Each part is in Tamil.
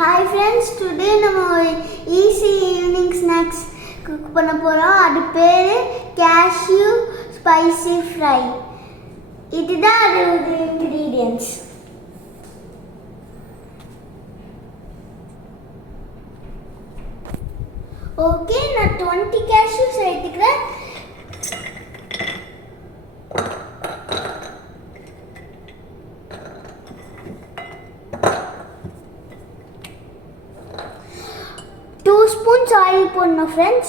Hi friends, today நம்ம easy evening snacks cook பண்ண போறோம். அது பேரு cashew spicy fry. இதுதான் அதோட ingredients. ஓகே, நான் 20 cashews எடுத்துக்கிறேன். Spoons oil போடணும் friends.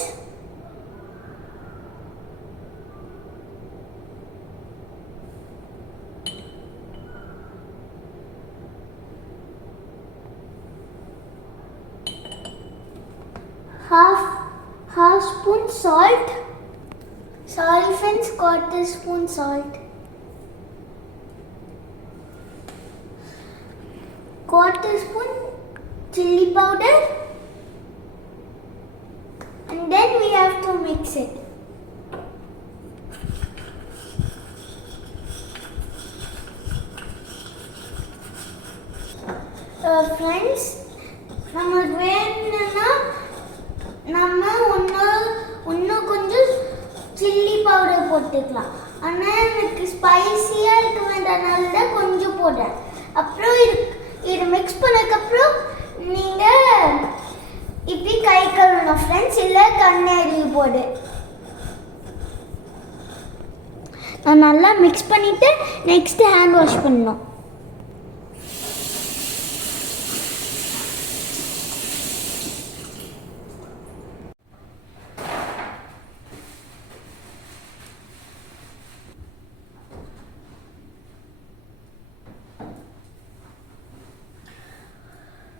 half spoon salt. Sorry friends, quarter spoon salt. Quarter spoon chili powder. And then we have to mix it. Friends, நமக்கு வேணும்னா நம்ம இன்னும் கொஞ்சம் சில்லி பவுடர் போட்டுக்கலாம். ஆனால் எனக்கு ஸ்பைசியாக இருக்க வேண்டாம்னால தான் கொஞ்சம் போடுறேன். அப்புறம் இது மிக்ஸ் பண்ணதுக்கப்புறம் நீங்கள் இப்படி கை கழுவணும் ஃப்ரெண்ட்ஸ், இல்லை கண்ணாடி போடு. நான் நல்லா மிக்ஸ் பண்ணிவிட்டு நெக்ஸ்ட் ஹேண்ட் வாஷ் பண்ணணும்.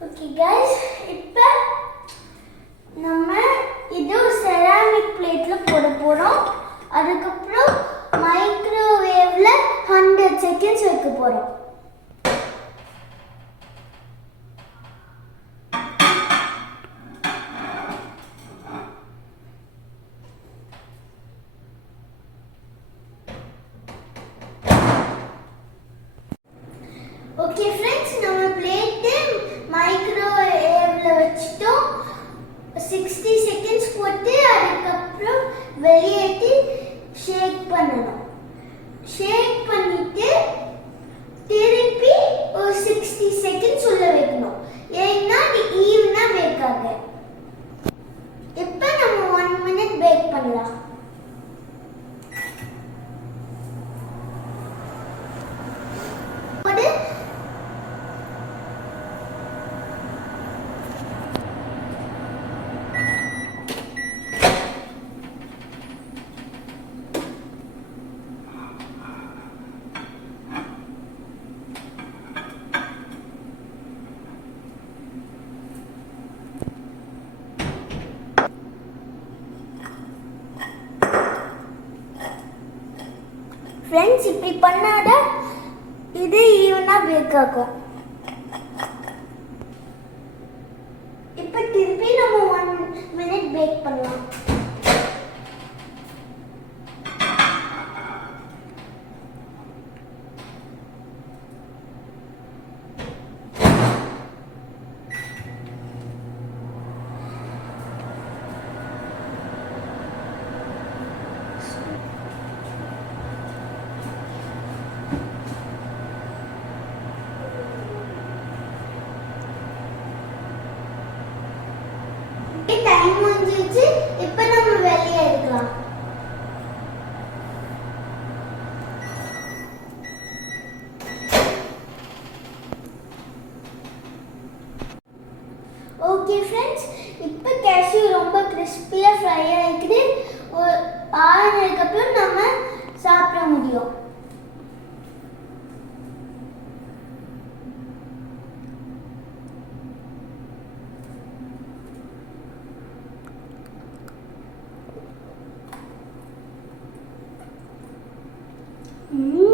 ஓகே கைஸ், இப்போ நம்ம இது செராமிக் பிளேட்டில் போட போகிறோம். அதுக்கப்புறம் மைக்ரோவேவில் 100 செகண்ட்ஸ் வைக்க போகிறோம். ஓகே ஃப்ரெண்ட்ஸ், நம்ம பிளேட்டு மைக்ரோவேவ்ல வச்சுட்டோம். 60 செகண்ட்ஸ் போட்டு அதுக்கப்புறம் வெளியேற்றி ஷேக் பண்ணணும். ஷேக் பண்ணிட்டு திருப்பி ஒரு 60 செகண்ட்ஸ் உள்ள வைக்கணும். ஏன்னா அது ஈவனா பேக் ஆக. இப்போ நம்ம 1 மினிட் பேக் பண்ணலாம். ஃப்ரெண்ட்ஸ், இப்படி பண்ணாதான் இது ஈவனாக பேக் ஆகும். இப்போ திருப்பி நம்ம 1 மினிட் பேக் பண்ணலாம். டைம் முடிஞ்சிருச்சு. இப்போ நம்ம வெளியே எடுக்கலாம். ஓகே ஃப்ரெண்ட்ஸ், இப்போ கேஷ்யூ ரொம்ப கிறிஸ்பியாக ஃப்ரை ஆகிக்குது. ஆனதுக்கப்புறம் நம்ம சாப்பிட முடியும். Mm-hmm.